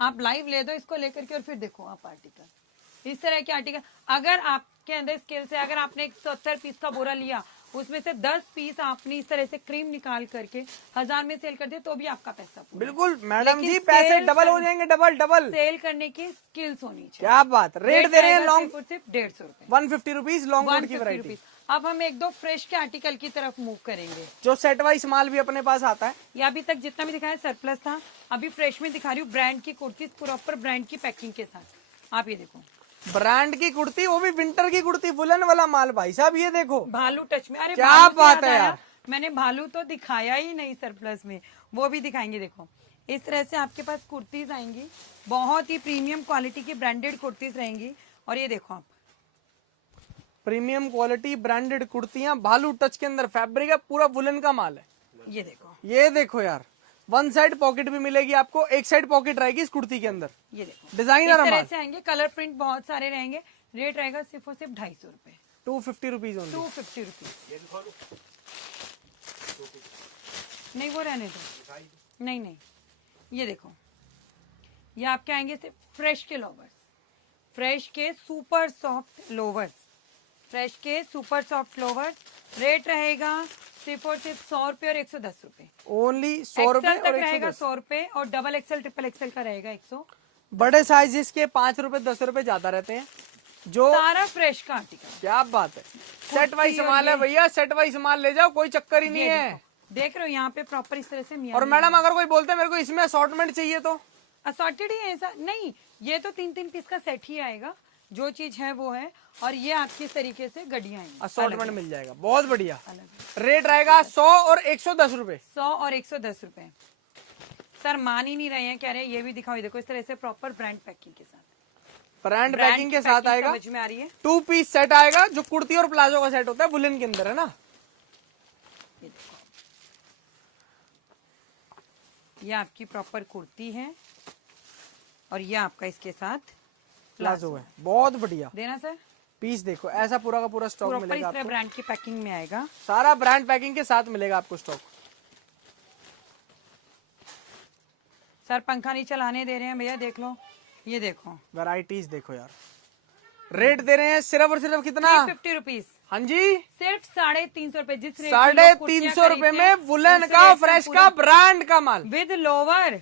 आप लाइव ले दो इसको लेकर के और फिर देखो आप आर्टिकल, इस तरह के आर्टिकल। अगर आपके अंदर स्किल से, अगर आपने 170 पीस का बोरा लिया, उसमें से 10 पीस आपने इस तरह से क्रीम निकाल करके 1000 में सेल कर दिया तो भी आपका पैसा पूरा। बिल्कुल मैडम लेकिन जी, पैसे सेल डबल हो कर- जाएंगे, डबल डबल। सेल करने की स्किल्स होनी चाहिए। क्या बात, रेट दे रहे हैं रहेगा लॉन्ग सिर्फ और सिर्फ 150 रुपए, 150 रुपीज लॉन्ग कोट की 150 वैरायटी। रुपीज। अब हम एक दो फ्रेश के आर्टिकल की तरफ मूव करेंगे। जो सेट वाइज माल भी अपने पास आता है। ये अभी तक जितना भी दिखाया सरप्लस था, अभी फ्रेश में दिखा रही हूँ ब्रांड की कुर्ती, प्रॉपर ब्रांड की पैकिंग के साथ। आप ये देखो, ब्रांड की कुर्ती, वो भी विंटर की कुर्ती, वुलन वाला माल भाई साहब, ये देखो भालू टच में। अरे क्या भालू से बात याद है आया, यार। मैंने भालू तो दिखाया ही नहीं सरप्लस में, वो भी दिखाएंगे। देखो इस तरह से आपके पास कुर्तीज आएंगी, बहुत ही प्रीमियम क्वालिटी की ब्रांडेड कुर्तीज रहेंगी। और ये देखो आप, प्रीमियम क्वालिटी ब्रांडेड कुर्तियां, भालू टच के अंदर फैब्रिक है, पूरा वुलन का माल है। ये देखो, ये देखो यार, वन साइड पॉकेट भी मिलेगी आपको, एक साइड पॉकेट रहेगी इस कुर्ती के अंदर। ये देखो डिजाइनर इस तरह माल, से आएंगे, कलर प्रिंट बहुत सारे रहेंगे। रेट रहेगा सिर्फ और सिर्फ 250 रुपए, 250 रुपीज ओनली। 250 रुपीज। नहीं वो रहने दो, नहीं नहीं, ये देखो, ये आपके आएंगे सिर्फ फ्रेश के लोवर्स, फ्रेश के सुपर सॉफ्ट लोवर्स, फ्रेश के सुपर सॉफ्ट लोवर्स। रेट रहेगा सिर्फ और सिर्फ 100 रुपए और 110 रुपए। ओनली 100 रुपए एक्सेल तक और रहेगा 110। 100 रुपए, और डबल एक्सेल ट्रिपल एक्सेल का रहेगा 100। बड़े साइजेस के 5 रुपए 10 रुपए ज्यादा रहते हैं। जो सारा फ्रेश का आर्टिकल। क्या बात है, सेट वाइज और माल है ये- भैया, सेट वाइज माल ले जाओ, कोई चक्कर ही नहीं ये है। देखो, देख रहे हो यहाँ पे प्रॉपर इस तरह से मियाँ और मैडम अगर कोई बोलते हैं मेरे को इसमें असॉर्टमेंट चाहिए तो असॉर्टेड ही है, ऐसा नहीं, ये तो 3-3 पीस का सेट ही आएगा, जो चीज है वो है। और ये आपकी इस तरीके से गड्डियां आएंगी, असॉर्टमेंट मिल जाएगा, बहुत बढ़िया। अलग रेट रहेगा 100 और 110 रुपए। 100 और 110 रुपए। सर मान ही नहीं रहे हैं, कह रहे हैं ये भी दिखाओ, ये देखो इस तरह से प्रॉपर ब्रांड पैकिंग के साथ, ब्रांड ब्रांड पैकिंग की के साथ पैकिंग आएगा। समझ में आ रही है। 2 पीस सेट आएगा, जो कुर्ती और प्लाजो का सेट होता है वुलन के अंदर, है ना। ये देखो, ये आपकी प्रॉपर कुर्ती है और ये आपका इसके साथ प्लाजो है, बहुत बढ़िया। देना सर, पीस देखो, ऐसा पूरा का पूरा स्टॉक प्रॉपर इस मिलेगा तरह आपको, ब्रांड की पैकिंग में आएगा। सारा ब्रांड पैकिंग के साथ मिलेगा आपको स्टॉक। सर पंखा नहीं चलाने दे रहे हैं भैया, देख लो, ये देखो वैरायटीज देखो यार। रेट दे रहे हैं सिर्फ और सिर्फ कितना? 350 रुपीज, हाँ जी, सिर्फ 350 रुपए। जिस रेट 350 रुपए में वुलन का फ्रेश का ब्रांड का माल विद लोवर।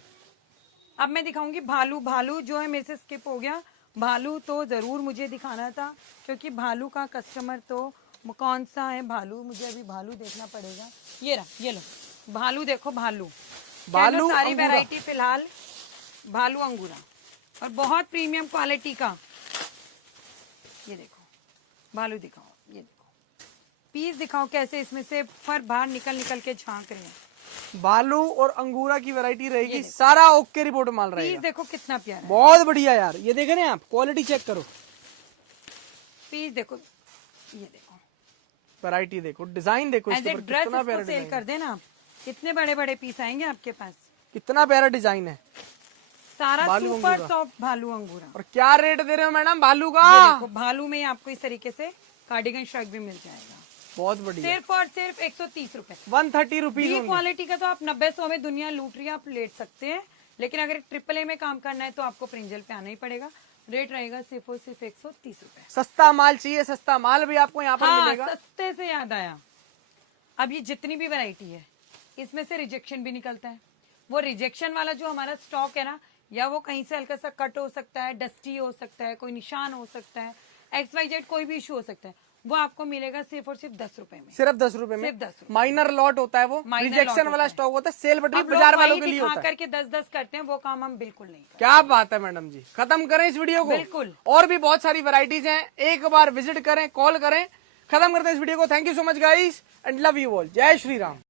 अब मैं दिखाऊंगी भालू। भालू जो है मेरे से स्किप हो गया, भालू तो जरूर मुझे दिखाना था, क्योंकि भालू का कस्टमर तो कौन सा है भालू, मुझे अभी भालू देखना पड़ेगा। ये रहा, ये लो भालू, देखो भालू, भालू सारी अंगूरा। वैरायटी फिलहाल भालू अंगूरा, और बहुत प्रीमियम क्वालिटी का। ये देखो भालू दिखाओ, ये देखो पीस दिखाओ, कैसे इसमें से फर बाहर निकल निकल के झांक रहे हैं। भालू और अंगूरा की वैरायटी रहेगी, सारा ओके रिपोर्ट माल पीस रहेगा। देखो कितना प्यारा है, बहुत बढ़िया यार, ये देख रहे हैं आप, क्वालिटी चेक करो, पीस देखो, ये देखो वैरायटी देखो, डिजाइन देखो, एज इसके ए ऊपर ड्रेस कितना प्यारा इसको सेल डिजाइन कर देना आप, कितने बड़े बड़े पीस आएंगे आपके पास। कितना प्यारा डिजाइन है। सारा भालू सुपर अंगूरा। सॉफ्ट भालू अंगूरा। और क्या रेट दे रहे हो मैडम भालू का? ये देखो भालू में आपको इस तरीके से कार्डिगन शर्ट भी मिल जाएगा, बहुत बढ़िया, सिर्फ और सिर्फ 130 रुपए। 130 रुपीज। बी क्वालिटी का तो आप 90-100 में दुनिया लूट रही है, आप लेट सकते हैं, लेकिन अगर ट्रिपल ए में काम करना है तो आपको प्रिंजल पे आना ही पड़ेगा। रेट रहेगा सिर्फ और सिर्फ 130 रुपए। सस्ता माल चाहिए, सस्ता माल भी आपको यहाँ पर हाँ, मिलेगा। सस्ते से याद आया, अब ये जितनी भी वैरायटी है इसमें से रिजेक्शन भी निकलता है। वो रिजेक्शन वाला जो हमारा स्टॉक है ना, या वो कहीं से हल्का सा कट हो सकता है, डस्टी हो सकता है, कोई निशान हो सकता है, XYZ कोई भी इशू हो सकता है, वो आपको मिलेगा सिर्फ और सिर्फ 10 रुपए में। सिर्फ 10 रुपए में। सिर्फ 10 रुपए। माइनर लॉट होता है वो, माइनर लॉट रिजेक्शन होता वाला है। स्टॉक होता है, सेल बटरी अब लोग बाजार वालों वही के लिए दिखा होता है। करके 10-10 करते हैं, वो काम हम बिल्कुल नहीं करते। क्या बात है मैडम जी, खत्म करें इस वीडियो को। बिल्कुल। और भी बहुत सारी वैरायटीज हैं, एक बार विजिट करें, कॉल करें। खत्म करते हैं इस वीडियो को। Thank you so much guys and love you all. जय श्री राम।